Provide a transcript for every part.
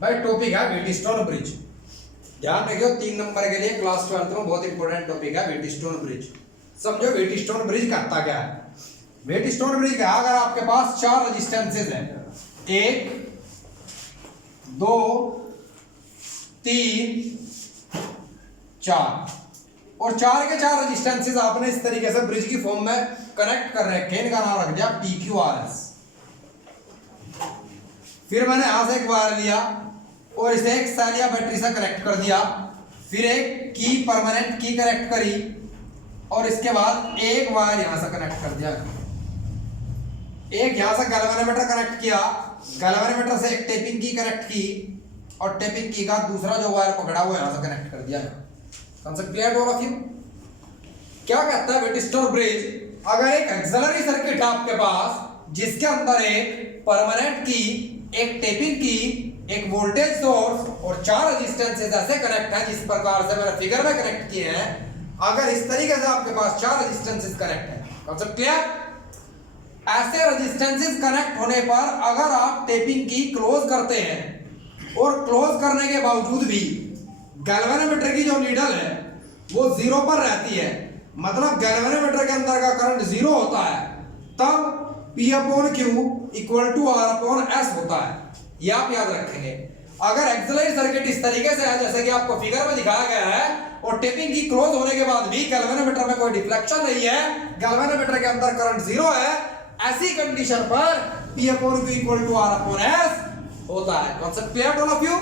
भाई टॉपिक है Wheatstone bridge. ध्यान रखियो 3 नंबर के लिए क्लास 12 में बहुत इंपॉर्टेंट टॉपिक है व्हीटस्टोन ब्रिज। समझो व्हीटस्टोन ब्रिज करता क्या है। व्हीटस्टोन ब्रिज का अगर आपके पास 4 रेजिस्टेंसेस हैं 1 2 3 4 और 4 के 4 रेजिस्टेंसेस आपने इस तरीके से ब्रिज की फॉर्म में कनेक्ट कर रखे हैं। इनका नाम रख दिया PQRS। फिर मैंने यहां से एक वायर लिया और इसे एक सेल या बैटरी से कनेक्ट कर दिया। फिर एक की परमानेंट की कनेक्ट करी और इसके बाद एक वायर यहां से कनेक्ट कर दिया। एक यहां से गैल्वेनोमीटर कनेक्ट किया, गैल्वेनोमीटर से एक टेपिंग की कनेक्ट की और टेपिंग की का दूसरा जो वायर पकड़ा वो यहां से कनेक्ट कर दिया। Concept clear all of you? क्या कहता है व्हीटस्टोन ब्रिज, अगर एक एक्सिलरी सर्किट है आपके पास जिसके अंदर एक परमानेंट की, एक टेपिंग की, एक वोल्टेज सोर्स और 4 रेजिस्टेंसेस ऐसे कनेक्ट है जिस प्रकार से मैंने फिगर में कनेक्ट किए हैं। अगर इस तरीके से आपके पास 4 रेजिस्टेंसेस कनेक्ट है, कॉन्सेप्ट क्लियर? ऐसे रेजिस्टेंसेस कनेक्ट होने पर अगर आप टेपिंग की क्लोज करते हैं और क्लोज करने के बावजूद भी गैल्वेनोमीटर की जो नीडल है वो 0 पर रहती है, मतलब गैल्वेनोमीटर के अंदर का करंट 0 होता है, तब P/Q = R/S होता है। ये आप याद रखेंगे। अगर एक्सिलरी सर्किट इस तरीके से है जैसे कि आपको फिगर में दिखाया गया है और टेपिंग की क्लोज होने के बाद भी गैल्वेनोमीटर में कोई डिफ्लेक्शन नहीं है, गैल्वेनोमीटर के अंदर करंट 0 है, ऐसी कंडीशन पर P/Q = R/S होता है। Concept clear all of you?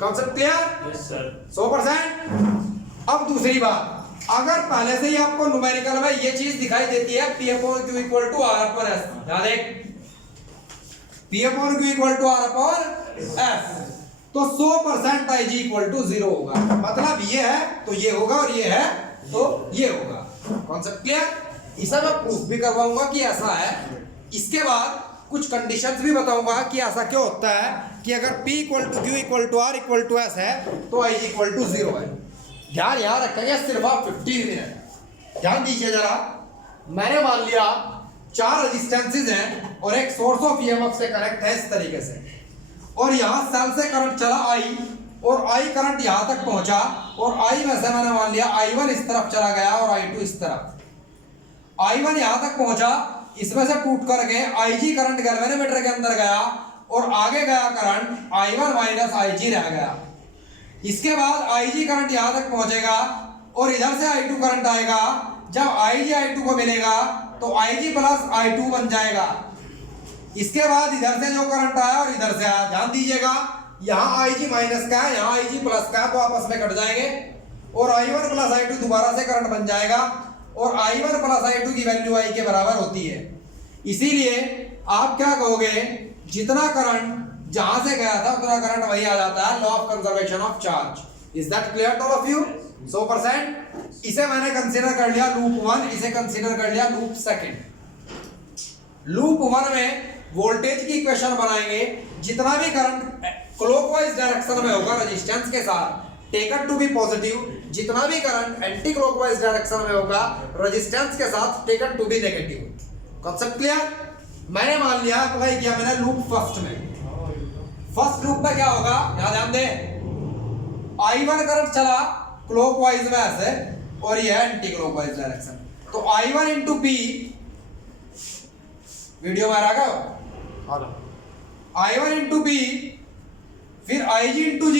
Concept clear? Yes sir. 100%। अब दूसरी बात, अगर पहले से ही आपको न्यूमेरिकल में ये चीज दिखाई देती है P/Q = R/S, ध्यान दें P/Q = R/S, तो 100% IG = 0 होगा। मतलब ये है तो ये होगा और ये है तो ये होगा। Concept clear? इसे मैं प्रूफ भी करवाऊंगा कि ऐसा है। इसके बाद कुछ कंडीशंस भी बताऊंगा कि ऐसा क्यों होता है कि अगर P/Q = R/S है तो IG = 0 है। ध्यान यहाँ रखेंगे सिर्फ आप 15 मिनट ध्यान दीजिए जरा। मैंने मान लिया 4 रेजिस्टेंसेस हैं और एक सोर्स ऑफ EMF से कनेक्ट है इस तरीके से, और यहाँ सेल से करंट चला I और I करंट यहाँ तक पहुंचा और I में से मैंने मान लिया I1 इस तरफ चला गया और I2 इस तरफ। I1 यहाँ तक पहुंचा, इसमें से टूट करके IG करंट गैल्वेनोमीटर के अंदर गया और आगे गया करंट I1 - IG रह गया। इसके बाद IG करंट यहां तक पहुंचेगा और इधर से I2 करंट आएगा। जब IG I2 को मिलेगा तो IG + I2 बन जाएगा। इसके बाद इधर से जो करंट आया और इधर से आया, ध्यान दीजिएगा यहाँ IG माइनस का है, यहाँ IG प्लस का है, तो आपस में कट जाएंगे और I1 + I2 दोबारा से करंट बन जाएगा और I1 + I2 की वैल्यू I के बराबर होती है। इसीलिए आप क्या कहोगे, जितना करंट जहां से गया था उतना करंट वही आ जाता है। Law of conservation of charge. Is that clear to all of you? 100%। इसे मैंने कंसीडर कर लिया लूप 1, इसे कंसीडर कर लिया लूप 2। लूप 1 में वोल्टेज की इक्वेशन बनाएंगे, जितना भी करंट क्लॉकवाइज डायरेक्शन में होगा रेजिस्टेंस के साथ टेकन टू बी पॉजिटिव, जितना भी करंट एंटी क्लॉकवाइज डायरेक्शन में होगा रेजिस्टेंस के साथ taken to be negative. Concept clear? मैंने मान लिया अप्लाई किया मैंने लूप 1 में। फर्स्ट लूप में क्या होगा, यहां ध्यान दे, I1 करंट चला क्लॉकवाइज में ऐसे और ये है एंटी क्लॉकवाइज डायरेक्शन, तो I1 * P, वीडियो में आ गया I1 * P, फिर IG * G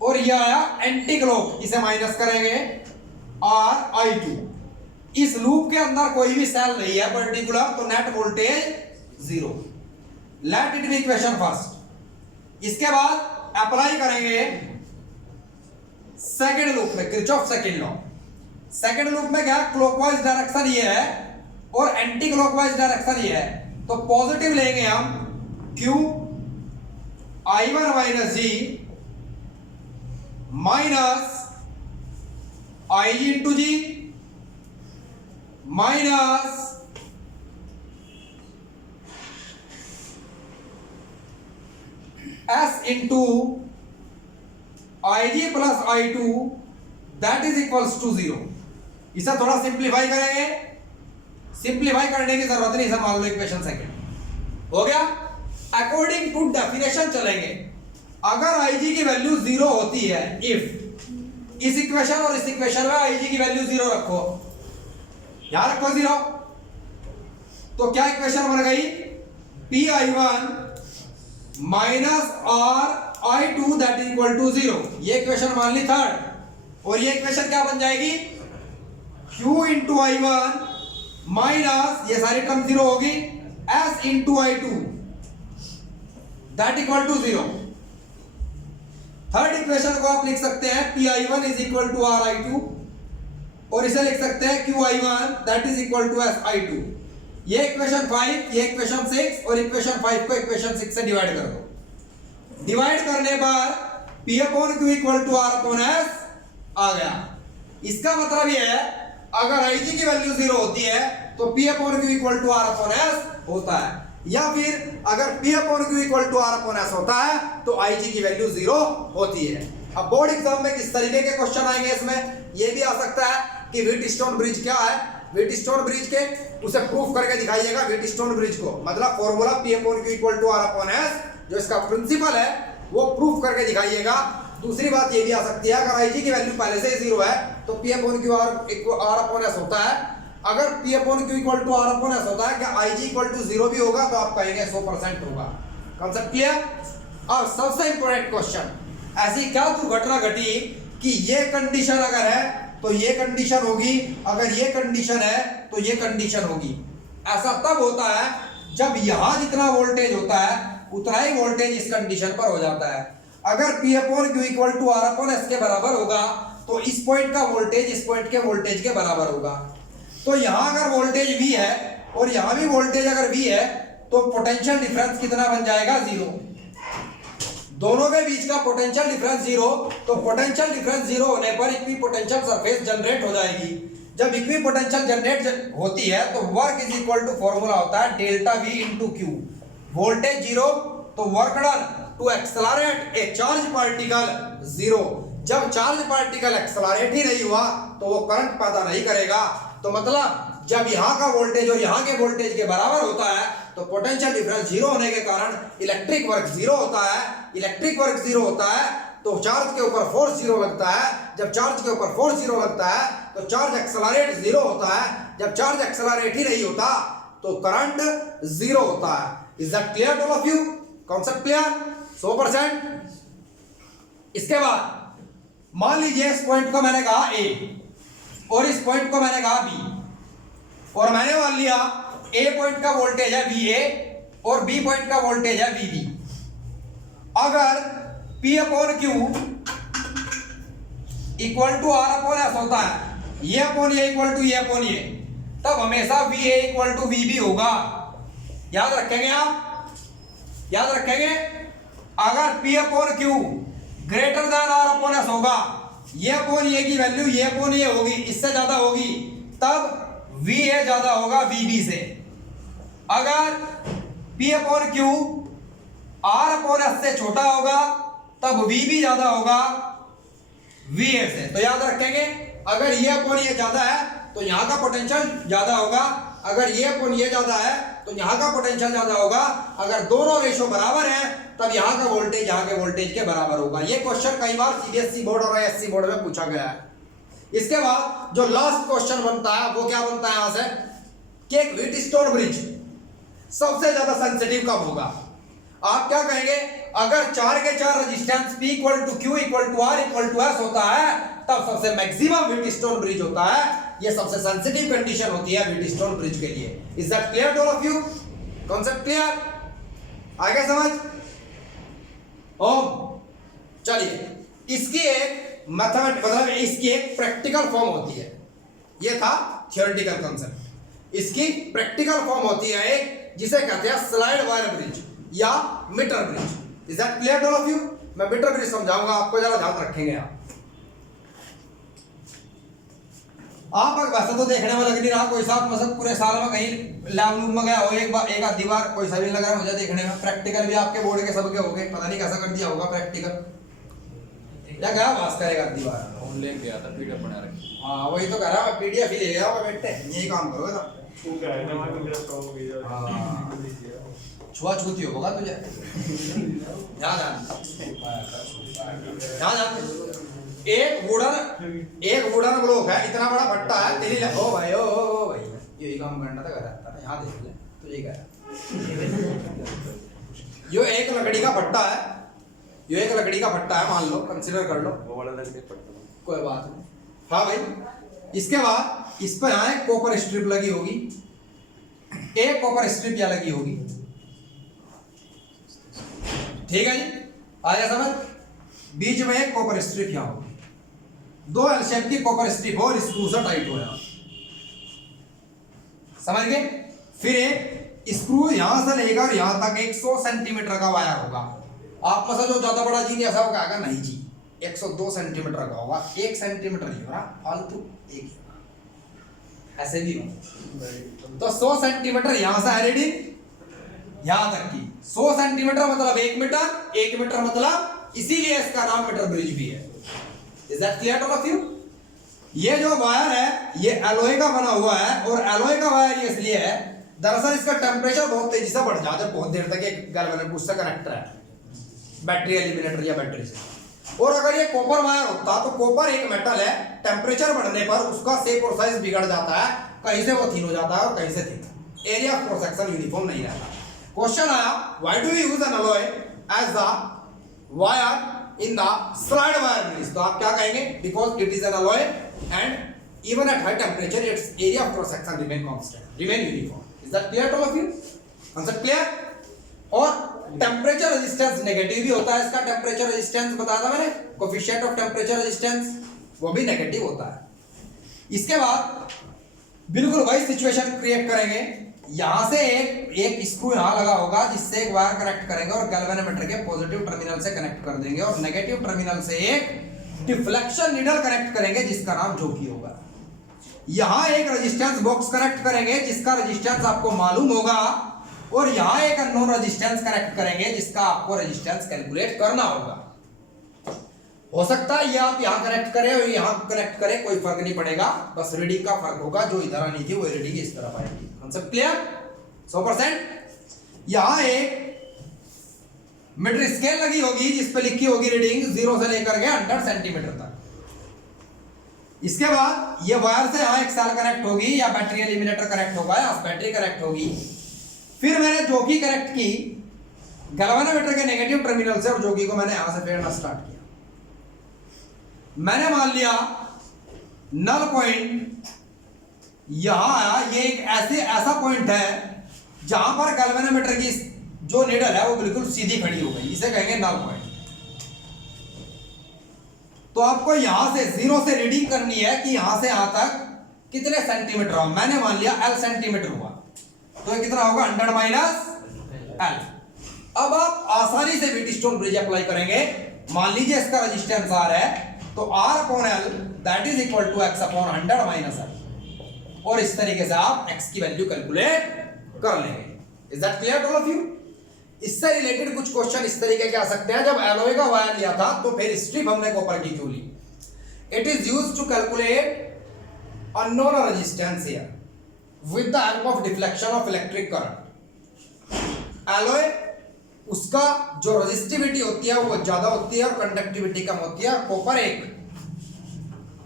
और ये आया एंटी क्लॉक, इसे माइनस करेंगे I2। इस लूप के अंदर कोई भी सेल नहीं है पर्टिकुलर, तो net voltage 0। Let it be equation first. इसके बाद अप्लाई करेंगे सेकंड लूप में Kirchhoff second law. Second loop में क्या, क्लॉकवाइज डायरेक्शन ये है और एंटी क्लॉकवाइज डायरेक्शन ये है, तो पॉजिटिव लेंगे हम Q I1 - G minus IG * G minus S into IG plus I2 that is equals to 0। इसे थोड़ा सिंप्लीफाई करेंगे, सिंप्लीफाई करने की जरूरत नहीं, इसे मान लो इक्वेशन सेकंड हो गया। अकॉर्डिंग टू डेफिनेशन चलेंगे। अगर IG की वैल्यू 0 होती है, इफ इस इक्वेशन और इस इक्वेशन में IG की वैल्यू 0 रखो, यहां रखो 0, तो क्या इक्वेशन बन गई? PI1 minus RI2 that equal to 0। ये इक्वेशन मान ली थर्ड, और ये इक्वेशन क्या बन जाएगी? Q इंटू I1 माइनस ये सारी टर्म 0 होगी, S into I2 that equal to 0। Third equation को आप लिख सकते हैं PI1 is equal to RI2, और इसे लिख सकते हैं QI1 that is equal to SI2। ये इक्वेशन 5, ये इक्वेशन 6, और इक्वेशन 5 को इक्वेशन 6 से डिवाइड कर दो। डिवाइड करने पर P upon Q equal to R upon S आ गया। इसका मतलब ये है अगर IG की वैल्यू 0 होती है तो P upon Q equal to R upon S होता है, या फिर अगर P upon Q equal to R upon S होता है तो IG की वैल्यू 0 होती है। अब बोर्ड एग्जाम में किस तरीके के क्वेश्चन आएंगे इसमें, ये भी आ सकता है कि व्हीटस्टोन ब्रिज क्या है, व्हीटस्टोन ब्रिज के उसे प्रूफ करके दिखाइएगा। व्हीटस्टोन ब्रिज को मतलब formula P upon Q equal to R upon S जो इसका प्रिंसिपल है वो प्रूफ करके दिखाइएगा। दूसरी बात ये भी आ सकती है अगर IG की वैल्यू पहले से ही 0 है तो P upon Q R upon S होता है। अगर P upon Q equal to R upon S होता है, क्या IG इक्वल टू 0 भी होगा, तो आप कहेंगे 100% होगा। Concept clear? और सबसे इंपॉर्टेंट क्वेश्चन, ऐसी क्या दुर्घटना घटी कि ये कंडीशन अगर है तो ये कंडीशन होगी, अगर ये कंडीशन है तो ये कंडीशन होगी। ऐसा तब होता है जब यहां जितना वोल्टेज होता है उतना ही वोल्टेज इस कंडीशन पर हो जाता है। अगर P upon Q equal to R upon S के बराबर होगा तो इस पॉइंट का वोल्टेज इस पॉइंट के वोल्टेज के बराबर होगा। तो यहां अगर वोल्टेज V है और यहां भी वोल्टेज अगर V है तो पोटेंशियल डिफरेंस कितना बन जाएगा? 0। दोनों के बीच का पोटेंशियल डिफरेंस 0, तो पोटेंशियल डिफरेंस 0 होने पर इक्विपोटेंशियल सरफेस जनरेट हो जाएगी। जब इक्विपोटेंशियल जनरेट होती है तो work is equal to formula होता है delta V into Q। Voltage 0 तो work done to accelerate a charge particle 0। जब चार्ज पार्टिकल एक्सेलरेट ही नहीं हुआ तो वो करंट पैदा नहीं करेगा। तो मतलब जब यहाँ का वोल्टेज और यहाँ के वोल्टेज के बराबर होता है तो पोटेंशियल डिफरेंस 0 होने के कारण इलेक्ट्रिक वर्क 0 होता है। इलेक्ट्रिक वर्क 0 होता है तो चार्ज के ऊपर फोर्स 0 लगता है। जब चार्ज के ऊपर फोर्स 0 लगता है तो चार्ज एक्सेलरेट 0 होता है। जब चार्ज एक्सेलरेट ही नहीं होता तो करंट 0 होता है। Is that clear to all of you? Concept clear? 100%। इसके बाद मान लीजिए इस पॉइंट को मैंने कहा A और इस पॉइंट को मैंने कहा B, और मैंने मान लिया A पॉइंट का वोल्टेज है VA और B पॉइंट का वोल्टेज है VB। अगर P upon Q equal to R upon S होता है, ये अपॉन ये इक्वल टू ये अपॉन ये, तब हमेशा VA इक्वल टू VB होगा। याद रखेंगे आप, याद रखेंगे। अगर P upon Q greater than R upon S होगा, ये अपॉन ये की वैल्यू ये अपॉन ये होगी, इससे ज्यादा होगी, तब VA ज्यादा होगा VB से। अगर P upon Q R upon S से छोटा होगा तब VB ज्यादा होगा VA से। तो याद रखेंगे अगर ये अपॉन ये ज्यादा है तो यहाँ का पोटेंशियल ज्यादा होगा, अगर ये अपॉन ये ज्यादा है तो यहाँ का पोटेंशियल ज्यादा होगा। अगर दोनों रेशो बराबर है तब यहाँ का वोल्टेज यहाँ के वोल्टेज के बराबर होगा। ये क्वेश्चन कई बार CBSE बोर्ड और ISC बोर्ड में पूछा गया है। इसके बाद जो लास्ट क्वेश्चन बनता है वो क्या बनता है यहां से कि एक व्हीटस्टोन ब्रिज सबसे ज्यादा सेंसिटिव कब होगा? आप क्या कहेंगे? अगर 4 के 4 resistance P equal to Q equal to R equal to S होता है तब सबसे मैक्सिमम व्हीटस्टोन ब्रिज होता है। ये सबसे सेंसिटिव कंडीशन होती है व्हीटस्टोन ब्रिज के लिए। Is that clear to all of you? Concept clear? आगे समझ? चलिए, इसकी एक मेथड मतलब इसकी एक प्रैक्टिकल फॉर्म होती है। ये था थियोरेटिकल कांसेप्ट। इसकी प्रैक्टिकल फॉर्म होती है एक जिसे कहते हैं स्लाइड वायर ब्रिज या metre bridge. Is that clear to all of you? मैं मीटर ब्रिज समझाऊंगा आपको, जरा ध्यान रखेंगे आप वैसे तो देखने में लग नहीं रहा कोई साहब मतलब पूरे साल में कहीं लैब में गया हो एक आधी बार, कोई सा भी लग रहा है मुझे देखने में। प्रैक्टिकल भी आपके बोर्ड के सबके हो गए, पता नहीं कैसा कर दिया होगा प्रैक्टिकल। क्या गया पास करेगा आधी बार? फोन ले गया था, पीडीएफ बना रखी। हाँ वही तो कह रहा मैं पीडीएफ ही ले गया, बैठे यही काम करोगे ना। तू क्या है ना मैं तो मेरा काम हो गया। हाँ छुआछूती होगा तुझे। ध्यान एक वुडन ब्लॉक है, इतना बड़ा भट्टा है तेरी ओ भाई यही काम करना था, करता था। यहाँ देख ले तुझे क्या यो एक लकड़ी का भट्टा है, यो एक लकड़ी का भट्टा है, मान लो, कंसीडर कर लो, वो वाला लग पड़ता कोई बात नहीं। हाँ भाई, इसके बाद इस पर यहाँ एक कॉपर स्ट्रिप लगी होगी, एक कॉपर स्ट्रिप यहाँ लगी होगी, ठीक है जी, आया समझ। बीच में एक कॉपर स्ट्रिप यहाँ होगी, दो एल शेप की कॉपर स्ट्रिप और स्क्रू से टाइट हो यहाँ, समझ गए। फिर एक स्क्रू यहां से लेकर यहां तक 100 सेंटीमीटर का वायर होगा। आप में से जो ज्यादा बड़ा जी ऐसा होगा, नहीं जी 102 सेंटीमीटर का होगा, 1 सेंटीमीटर ही होगा, फालतू एक ही होगा, ऐसे भी होगा। तो 100 सेंटीमीटर यहां से है रीडिंग यहां तक की, 100 सेंटीमीटर मतलब 1 मीटर, 1 मीटर मतलब, इसीलिए इसका नाम मीटर ब्रिज भी है। Is that clear to all of you? ये जो वायर है ये एलॉय का बना हुआ है, और एलॉय का वायर ये इसलिए है, दरअसल इसका टेम्परेचर बहुत तेजी से बढ़ जाता है, बहुत देर तक एक गैल्वेनिक उससे कनेक्ट है बैटरी एलिमिनेटर या बैटरी से। और अगर ये कॉपर वायर होता तो कॉपर एक मेटल है, टेम्परेचर बढ़ने पर उसका शेप और साइज बिगड़ जाता है, कहीं से वो थिन हो जाता है और कहीं से thin, area of cross section uniform नहीं रहता। क्वेश्चन आया, why do we use an alloy as the wire in the slide wire bridge? तो आप क्या कहेंगे? Because it is an alloy and even at high temperature its area of cross section remain constant, remain uniform. Is that clear to all of you? Concept clear? और temperature resistance negative भी होता है इसका, temperature resistance बताया था मैंने, coefficient of temperature resistance वो भी नेगेटिव होता है। इसके बाद बिल्कुल वही सिचुएशन क्रिएट करेंगे, यहां से एक स्क्रू यहां लगा होगा जिससे एक वायर कनेक्ट करेंगे और गैल्वेनोमीटर के पॉजिटिव टर्मिनल से कनेक्ट कर देंगे, और नेगेटिव टर्मिनल से एक डिफ्लेक्शन नीडल कनेक्ट करेंगे जिसका नाम जोकी होगा। यहां एक रेजिस्टेंस बॉक्स कनेक्ट करेंगे जिसका रेजिस्टेंस आपको मालूम होगा, और यहां एक अननोन रेजिस्टेंस कनेक्ट करेंगे जिसका आपको रेजिस्टेंस कैलकुलेट करना होगा। हो सकता है ये आप यहां कनेक्ट करें और यहां कनेक्ट करें, कोई फर्क नहीं पड़ेगा, बस रीडिंग का फर्क होगा, जो इधर आनी थी वो रीडिंग इस तरफ आएगी। Concept clear? 100%। यहां एक मीटर स्केल लगी होगी जिस पे लिखी होगी रीडिंग 0 से लेकर के 100 सेंटीमीटर तक। इसके बाद ये वायर से यहां एक सेल कनेक्ट होगी या बैटरी एलिमिनेटर कनेक्ट होगा या बैटरी कनेक्ट होगी। फिर मैंने जोकी कनेक्ट की गैल्वेनोमीटर के नेगेटिव टर्मिनल से, और जोकी को मैंने यहां से फेरना स्टार्ट किया। मैंने मान लिया नल पॉइंट यहां आया, ये एक ऐसा पॉइंट है जहां पर गैल्वेनोमीटर की जो नीडल है वो बिल्कुल सीधी खड़ी हो गई, इसे कहेंगे नल पॉइंट। तो आपको यहां से 0 से रीडिंग करनी है कि यहां से यहां तक कितने सेंटीमीटर हुआ। मैंने मान लिया L सेंटीमीटर हुआ, तो ये कितना होगा 100 माइनस L। अब आप आसानी से व्हीटस्टोन ब्रिज अप्लाई करेंगे। मान लीजिए इसका रेजिस्टेंस R है, तो R upon L that is equal to X upon 100 minus L, और इस तरीके से आप X की वैल्यू कैलकुलेट कर लेंगे। Is that clear to all of you? इससे रिलेटेड कुछ क्वेश्चन इस तरीके के आ सकते हैं। जब एलॉय का वायर लिया था तो फिर स्ट्रिप हमने कॉपर की क्यों ली? It is used to calculate unknown resistance here with the help of deflection of electric current. Alloy उसका जो रेजिस्टिविटी होती है वो ज्यादा होती है और कंडक्टिविटी कम होती है, और कॉपर एक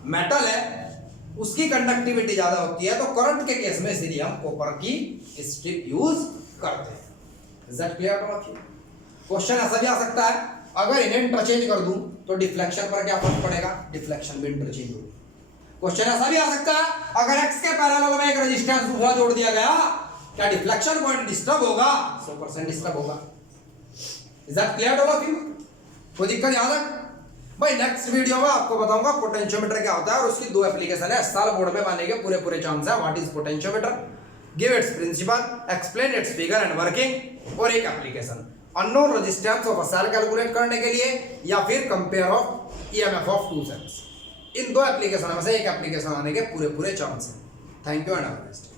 मेटल है उसकी कंडक्टिविटी ज्यादा होती है, तो करंट के केस में इसलिए हम कॉपर की स्ट्रिप यूज करते हैं। Is that clear to all of you? Question ऐसा भी आ सकता है, अगर इन्हें इंटरचेंज कर दूं तो डिफ्लेक्शन पर क्या फर्क पड़ेगा? डिफ्लेक्शन भी इंटरचेंज होगी। क्वेश्चन ऐसा भी आ सकता है, अगर x के पैरेलल में एक रेजिस्टेंस दूसरा जोड़ दिया गया, क्या डिफ्लेक्शन पॉइंट डिस्टर्ब होगा? 100% डिस्टर्ब होगा। Is that clear to all of you? कोई दिक्कत यहां तक? भाई नेक्स्ट वीडियो में आपको बताऊंगा पोटेंशियोमीटर क्या होता है, और उसकी 2 एप्लीकेशन है, साल बोर्ड में बनेंगे पूरे चांस है। What is potentiometer, give its principle, explain its figure and working, और एक application unknown resistance of a cell calculate करने के लिए, या फिर compare of EMF of 2 cells. इन 2 एप्लीकेशन में से एक एप्लीकेशन आने के पूरे चांस है। Thank you and all the best.